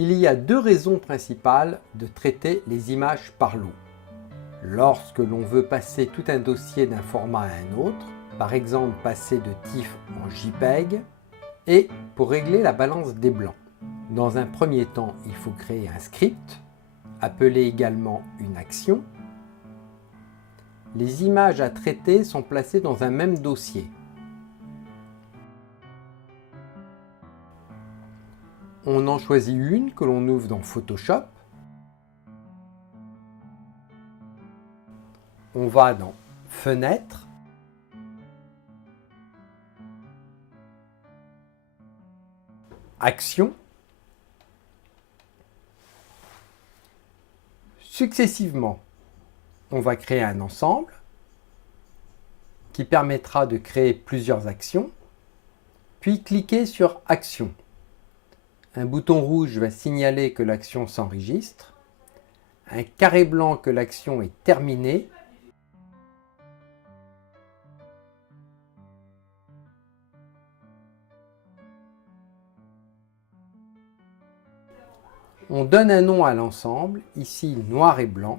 Il y a deux raisons principales de traiter les images par lot. Lorsque l'on veut passer tout un dossier d'un format à un autre, par exemple passer de TIFF en JPEG, et pour régler la balance des blancs. Dans un premier temps, il faut créer un script, appelé également une action. Les images à traiter sont placées dans un même dossier. On en choisit une que l'on ouvre dans Photoshop. On va dans Fenêtre. Action. Successivement, on va créer un ensemble qui permettra de créer plusieurs actions, puis cliquer sur Action. Un bouton rouge va signaler que l'action s'enregistre, un carré blanc que l'action est terminée, on donne un nom à l'ensemble, ici noir et blanc,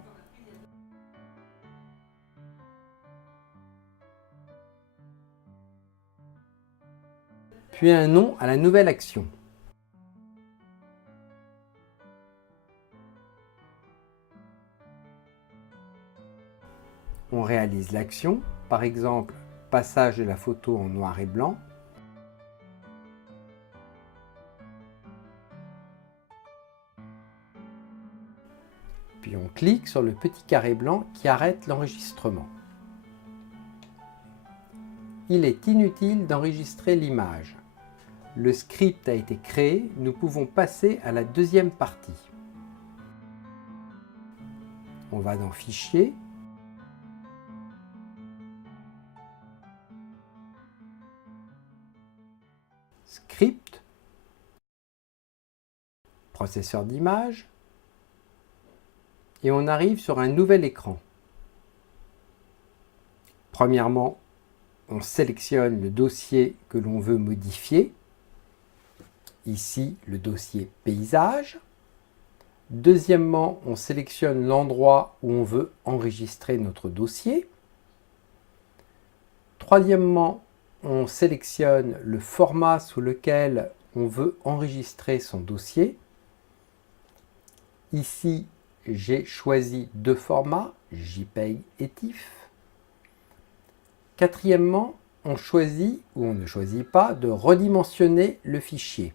puis un nom à la nouvelle action. On réalise l'action, par exemple passage de la photo en noir et blanc. Puis on clique sur le petit carré blanc qui arrête l'enregistrement. Il est inutile d'enregistrer l'image. Le script a été créé, nous pouvons passer à la deuxième partie. On va dans Fichier, Script, Processeur d'image, et on arrive sur un nouvel écran. Premièrement, on sélectionne le dossier que l'on veut modifier. Ici, le dossier paysage. Deuxièmement, on sélectionne l'endroit où on veut enregistrer notre dossier. Troisièmement, on sélectionne le format sous lequel on veut enregistrer son dossier. Ici, j'ai choisi deux formats, JPEG et TIFF. Quatrièmement, on choisit ou on ne choisit pas de redimensionner le fichier.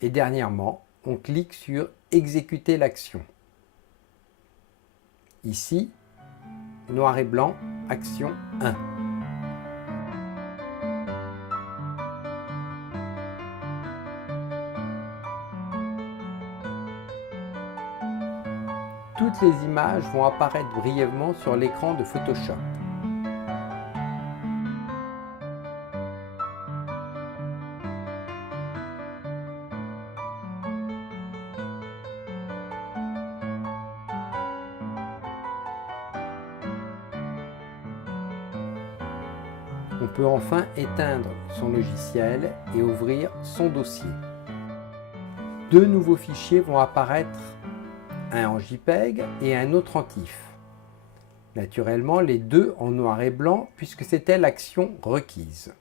Et dernièrement, on clique sur Exécuter l'action. Ici, noir et blanc, action 1. Toutes les images vont apparaître brièvement sur l'écran de Photoshop. On peut enfin éteindre son logiciel et ouvrir son dossier. Deux nouveaux fichiers vont apparaître, un en JPEG et un autre en TIFF. Naturellement, les deux en noir et blanc puisque c'était l'action requise.